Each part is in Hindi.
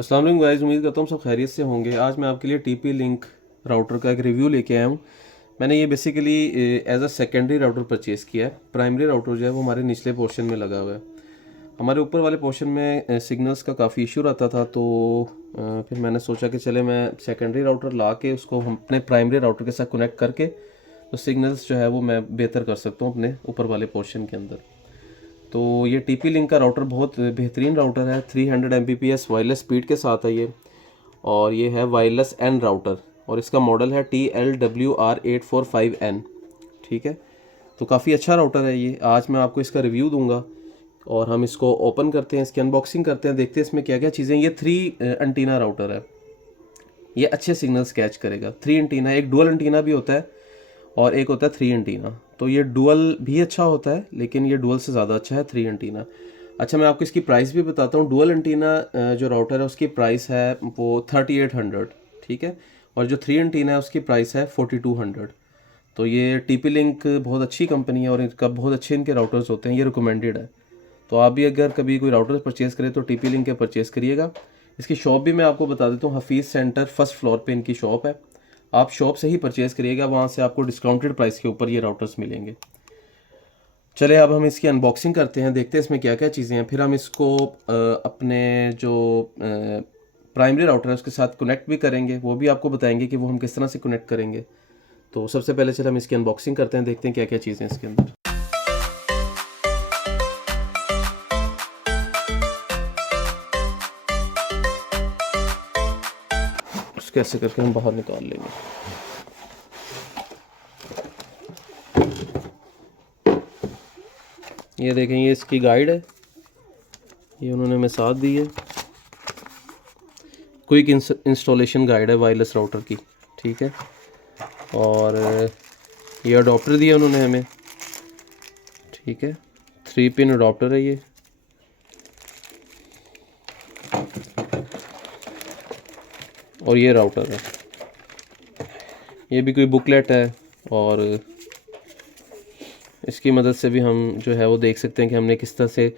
अस्सलाम वालेकुम गाइस, उम्मीद करता हूँ सब खैरियत से होंगे। आज मैं आपके लिए टीपी लिंक राउटर का एक रिव्यू लेके आया हूँ। मैंने ये basically as a secondary router purchase किया है। प्राइमरी राउटर जो है वो हमारे निचले पोर्शन में लगा हुआ है। हमारे ऊपर वाले पोर्शन में सिग्नल्स का काफ़ी इशू रहता था, तो फिर मैंने सोचा कि चले मैं सेकेंडरी राउटर ला के उसको हम अपने प्राइमरी राउटर के साथ कनेक्ट करके तो सिग्नल्स जो है वो मैं बेहतर कर सकता हूँ अपने ऊपर वाले पोर्शन के अंदर। तो ये टी लिंक का राउटर बहुत बेहतरीन राउटर है। 300 Mbps वायरलेस स्पीड के साथ है ये, और ये है वायरलेस एन राउटर, और इसका मॉडल है TLWR845N। ठीक है, तो काफ़ी अच्छा राउटर है ये। आज मैं आपको इसका रिव्यू दूंगा और हम इसको ओपन करते हैं, इसकी अनबॉक्सिंग करते हैं, देखते हैं इसमें क्या क्या चीज़ें। ये 3 एंटीना राउटर है। ये अच्छे सिग्नल्स कैच करेगा। 3 एंटीना, एक डुअल एंटीना भी होता है और एक होता है 3 एंटीना। तो ये डुअल भी अच्छा होता है, लेकिन ये डुअल से ज़्यादा अच्छा है 3 एंटीना। अच्छा, मैं आपको इसकी प्राइस भी बताता हूँ। डुअल एंटीना जो राउटर है उसकी प्राइस है वो 3800, ठीक है, और जो 3 एंटीना है उसकी प्राइस है 4200। तो ये टीपी लिंक बहुत अच्छी कंपनी है और इनका बहुत अच्छे इनके राउटर्स होते हैं, ये रिकमेंडेड है। तो आप भी अगर कभी कोई राउटर परचेज़ करें तो टीपी लिंक के परचेज़ करिएगा। इसकी शॉप भी मैं आपको बता देता हूँ, हफीज़ सेंटर फर्स्ट फ्लोर पे इनकी शॉप है। आप शॉप से ही परचेज़ करिएगा, वहाँ से आपको डिस्काउंटेड प्राइस के ऊपर ये राउटर्स मिलेंगे। चले अब हम इसकी अनबॉक्सिंग करते हैं, देखते हैं इसमें क्या क्या चीज़ें हैं। फिर हम इसको अपने जो प्राइमरी राउटर है उसके साथ कनेक्ट भी करेंगे, वो भी आपको बताएंगे कि वो हम किस तरह से कनेक्ट करेंगे। तो सबसे पहले चले हम इसकी अनबॉक्सिंग करते हैं, देखते हैं क्या क्या चीज़ें हैं इसके अंदर। इसको ऐसे करके हम बाहर निकाल लेंगे। ये देखें, ये इसकी गाइड है, ये उन्होंने हमें साथ दी है। क्विक इंस्टॉलेशन गाइड है वायरलेस राउटर की, ठीक है। और ये अडोप्टर दिया उन्होंने हमें, ठीक है। 3 पिन अडोप्टर है ये। और ये राउटर है, ये भी कोई बुकलेट है, और इसकी मदद से भी हम जो है वो देख सकते हैं कि हमने किस तरह से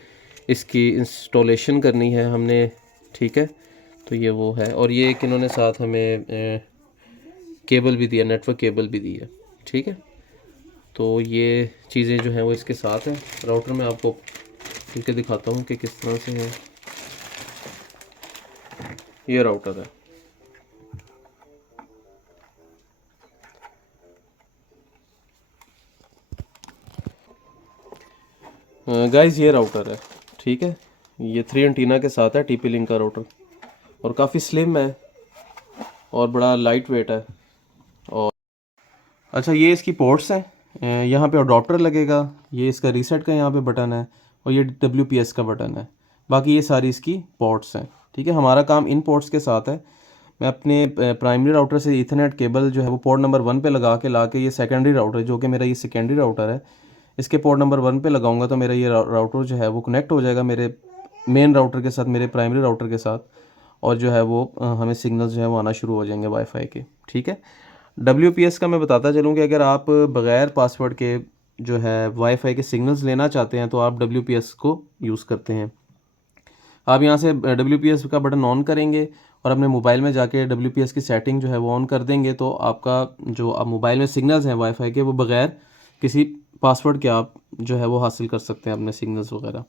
इसकी इंस्टॉलेशन करनी है हमने, ठीक है। तो ये वो है, और ये एक इन्होंने साथ हमें केबल भी दिया, नेटवर्क केबल भी दी है, ठीक है। तो ये चीज़ें जो हैं वो इसके साथ हैं। राउटर में आपको खुल के दिखाता हूँ कि किस तरह से है। ये राउटर है, गाइस ये राउटर है, ठीक है। ये 3 एंटीना के साथ है टीपी लिंक का राउटर, और काफ़ी स्लिम है और बड़ा लाइट वेट है। और अच्छा, ये इसकी पोर्ट्स हैं। यहाँ पे अडॉप्टर लगेगा, ये इसका रीसेट का यहाँ पे बटन है, और ये WPS का बटन है। बाकी ये सारी इसकी पोर्ट्स हैं, ठीक है। हमारा काम इन पोर्ट्स के साथ है। मैं अपने प्राइमरी राउटर से ईथरनेट केबल जो है वो पोर्ट नंबर 1 पे लगा के ये सेकेंडरी राउटर, जो कि मेरा ये सेकेंडरी राउटर है, इसके पोर्ट नंबर 1 पे लगाऊंगा, तो मेरा ये राउटर जो है वो कनेक्ट हो जाएगा मेरे मेन राउटर के साथ, मेरे प्राइमरी राउटर के साथ। और जो है वो हमें सिग्नल्स जो है वो आना शुरू हो जाएंगे वाईफाई के, ठीक है। WPS का मैं बताता चलूँ कि अगर आप बग़ैर पासवर्ड के जो है वाईफाई के सिग्नल्स लेना चाहते हैं तो आप WPS को यूज़ करते हैं। आप यहाँ से WPS का बटन ऑन करेंगे और अपने मोबाइल में जाके WPS की सेटिंग जो है वो ऑन कर देंगे, तो आपका जो आप मोबाइल में सिग्नल्स हैं वाईफाई के, वो बग़ैर किसी पासवर्ड के आप जो है वो हासिल कर सकते हैं अपने सिग्नल्स वगैरह।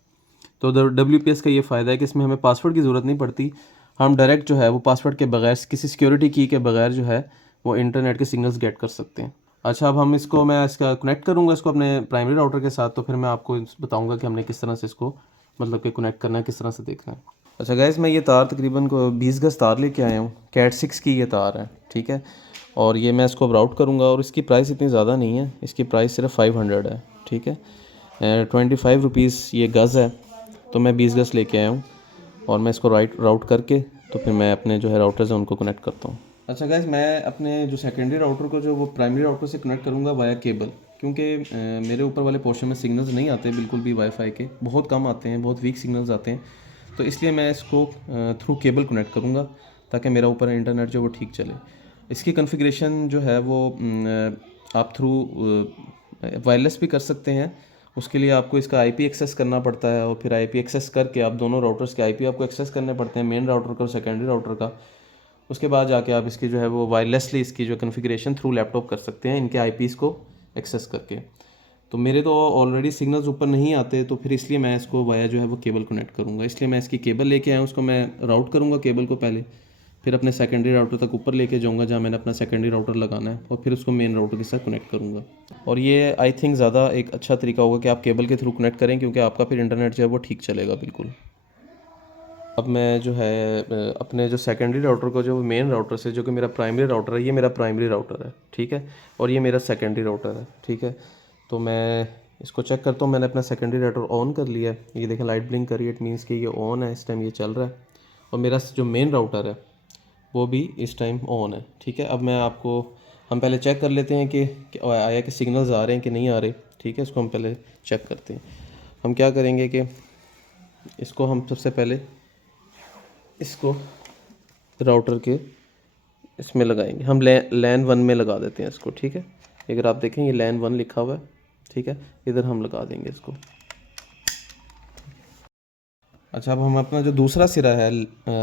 तो WPS का ये फ़ायदा है कि इसमें हमें पासवर्ड की ज़रूरत नहीं पड़ती। हम डायरेक्ट जो है वो पासवर्ड के बगैर, किसी सिक्योरिटी की के बगैर जो है वो इंटरनेट के सिग्नल्स गेट कर सकते हैं। अच्छा, अब मैं इसका कनेक्ट करूँगा इसको अपने प्राइमरी राउटर के साथ, तो फिर मैं आपको बताऊँगा कि हमने किस तरह से इसको मतलब कि कनेक्ट करना है, किस तरह से देखना है। अच्छा गाइस, मैं ये तार तकरीबन को 20 गज तार लेके आया हूँ। कैट 6 की ये तार है, ठीक है। और ये मैं इसको अब राउट करूँगा, और इसकी प्राइस इतनी ज़्यादा नहीं है, इसकी प्राइस सिर्फ 500 है, ठीक है। 25 रुपीज़ ये गज़ है, तो मैं 20 गज़ लेके आया हूँ, और मैं इसको राउट करके तो फिर मैं अपने जो है राउटर्स हैं उनको कनेक्ट करता हूँ। अच्छा गाइस, मैं अपने जो सेकेंडरी राउटर को जो वो प्राइमरी राउटर से कनेक्ट करूँगा वाया केबल, क्योंकि मेरे ऊपर वाले पोर्शन में सिग्नल्स नहीं आते बिल्कुल भी वाईफाई के, बहुत कम आते हैं, बहुत वीक सिग्नल्स आते हैं। तो इसलिए मैं इसको थ्रू केबल कनेक्ट करूँगा ताकि मेरा ऊपर इंटरनेट जो वो ठीक चले। इसकी कॉन्फ़िगरेशन जो है वो आप थ्रू वायरलेस भी कर सकते हैं, उसके लिए आपको इसका आईपी एक्सेस करना पड़ता है, और फिर आईपी एक्सेस करके आप दोनों राउटर्स के आईपी आपको एक्सेस करने पड़ते हैं, मेन राउटर का और सेकेंडरी राउटर का। उसके बाद जाके आप इसकी जो है वो वायरलेसली इसकी जो कन्फिग्रेशन थ्रू लैपटॉप कर सकते हैं इनके आईपीज़ को एक्सेस करके। तो मेरे तो ऑलरेडी सिग्नल्स ऊपर नहीं आते, तो फिर इसलिए मैं इसको वाया जो है वो केबल कनेक्ट करूँगा। इसलिए मैं इसकी केबल लेके आया हूँ, उसको मैं राउट करूँगा केबल को पहले, फिर अपने सेकेंडरी राउटर तक ऊपर लेके जाऊँगा जहाँ मैंने अपना सेकेंडरी राउटर लगाना है, और फिर उसको मेन राउटर के साथ कनेक्ट करूँगा। और ये आई थिंक ज़्यादा एक अच्छा तरीका होगा कि आप केबल के थ्रू कनेक्ट करें, क्योंकि आपका फिर इंटरनेट जो है वो ठीक चलेगा बिल्कुल। अब मैं जो है अपने जो सेकेंडरी राउटर को जो मेन राउटर से, जो कि मेरा प्राइमरी राउटर है, ये मेरा प्राइमरी राउटर है, ठीक है, और ये मेरा सेकेंडरी राउटर है, ठीक है। तो मैं इसको चेक करता हूँ, मैंने अपना सेकेंडरी राउटर ऑन कर लिया है, ये देखें लाइट ब्लिंक कर रही है, इट मीन्स कि ये ऑन है, इस टाइम ये चल रहा है। और मेरा जो मेन राउटर है वो भी इस टाइम ऑन है, ठीक है। अब मैं आपको, हम पहले चेक कर लेते हैं कि आया कि सिग्नल्स आ रहे हैं कि नहीं आ रहे, ठीक है। इसको हम पहले चेक करते हैं। हम क्या करेंगे कि इसको हम सबसे पहले इसको राउटर के इसमें लगाएंगे, हम लैन 1 में लगा देते हैं इसको, ठीक है। अगर आप देखें ये लैन 1 लिखा हुआ है, ठीक है, इधर हम लगा देंगे इसको। अच्छा, अब हम अपना जो दूसरा सिरा है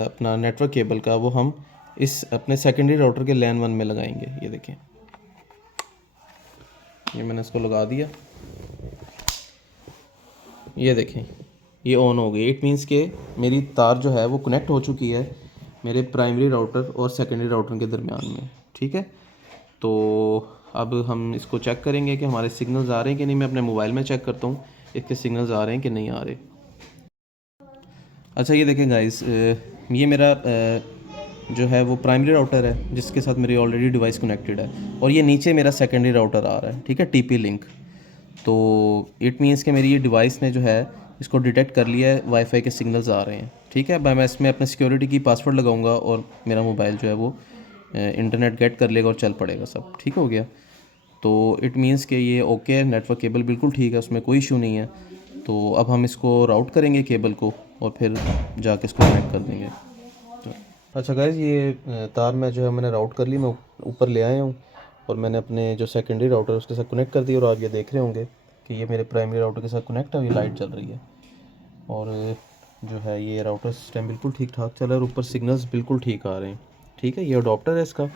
अपना नेटवर्क केबल का, वो हम इस अपने सेकेंडरी राउटर के लैन 1 में लगाएंगे। ये देखें, ये मैंने इसको लगा दिया, ये देखें ये ऑन हो गई। इट मीन्स कि मेरी तार जो है वो कनेक्ट हो चुकी है मेरे प्राइमरी राउटर और सेकेंडरी राउटर के दरमियान में, ठीक है। तो अब हम इसको चेक करेंगे कि हमारे सिग्नल्स आ रहे हैं कि नहीं। मैं अपने मोबाइल में चेक करता हूँ इसके सिग्नल्स आ रहे हैं कि नहीं आ रहे। अच्छा, ये देखें गाइस, ये मेरा जो है वो प्राइमरी राउटर है जिसके साथ मेरी ऑलरेडी डिवाइस कनेक्टेड है, और ये नीचे मेरा सेकेंडरी राउटर आ रहा है, ठीक है, टीपी लिंक। तो इट मीन्स कि मेरी ये डिवाइस ने जो है इसको डिटेक्ट कर लिया है, वाईफाई के सिग्नल्स आ रहे हैं, ठीक है। मैं इसमें अपने सिक्योरिटी की पासवर्ड लगाऊंगा और मेरा मोबाइल जो है वो इंटरनेट गेट कर लेगा और चल पड़ेगा, सब ठीक हो गया। तो इट मीन्स कि ये ओके है, नेटवर्क केबल बिल्कुल ठीक है, उसमें कोई इशू नहीं है। तो अब हम इसको राउट करेंगे केबल को, और फिर जाके इसको कनेक्ट कर देंगे। अच्छा गाइस, ये तार मैं जो है मैंने राउट कर ली, मैं ऊपर ले आया हूँ, और मैंने अपने जो सेकेंडरी राउटर उसके साथ कनेक्ट कर दिया। और आप ये देख रहे होंगे कि ये मेरे प्राइमरी राउटर के साथ कनेक्ट है, ये लाइट चल रही है, और जो है ये राउटर सिस्टम बिल्कुल ठीक ठाक चल रहा है, और ऊपर सिग्नल्स बिल्कुल ठीक आ रहे हैं, ठीक है। ये अडोप्टर है इसका,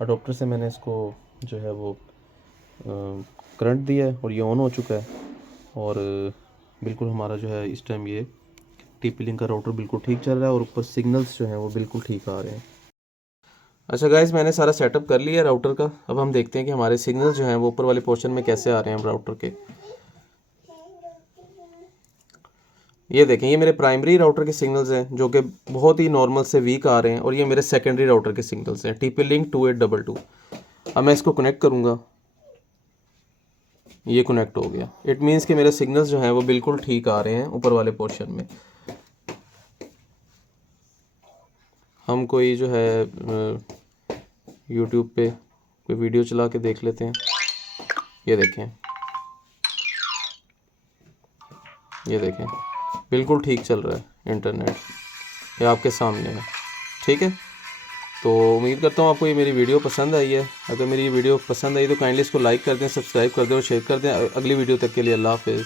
अडोप्टर से मैंने इसको जो है वो करंट दिया है, और ये ऑन हो चुका है। और बिल्कुल हमारा जो है इस टाइम ये टीपी लिंक का राउटर बिल्कुल ठीक चल रहा है, और ऊपर सिग्नल्स जो हैं वो बिल्कुल ठीक आ रहे हैं। अच्छा गाइस, मैंने सारा सेटअप कर लिया है राउटर का। अब हम देखते हैं कि हमारे सिग्नल्स जो हैं वो ऊपर वाले पोर्शन में कैसे आ रहे हैं राउटर के। ये देखें, ये मेरे प्राइमरी राउटर के सिग्नल्स हैं जो कि बहुत ही नॉर्मल से वीक आ रहे हैं, और ये मेरे सेकेंडरी राउटर के सिग्नल्स हैं, टीपी लिंक 2822। अब मैं इसको कनेक्ट करूँगा, ये कनेक्ट हो गया। इट मीन्स कि मेरे सिग्नल्स जो हैं वो बिल्कुल ठीक आ रहे हैं ऊपर वाले पोर्शन में। हम कोई जो है यूट्यूब पे कोई वीडियो चला के देख लेते हैं। ये देखें, ये देखें बिल्कुल ठीक चल रहा है इंटरनेट, ये आपके सामने है, ठीक है। तो उम्मीद करता हूँ आपको ये मेरी वीडियो पसंद आई है। अगर मेरी ये वीडियो पसंद आई तो काइंडली इसको लाइक कर दें, सब्सक्राइब कर दें और शेयर कर दें। अगली वीडियो तक के लिए अल्लाह हाफिज़।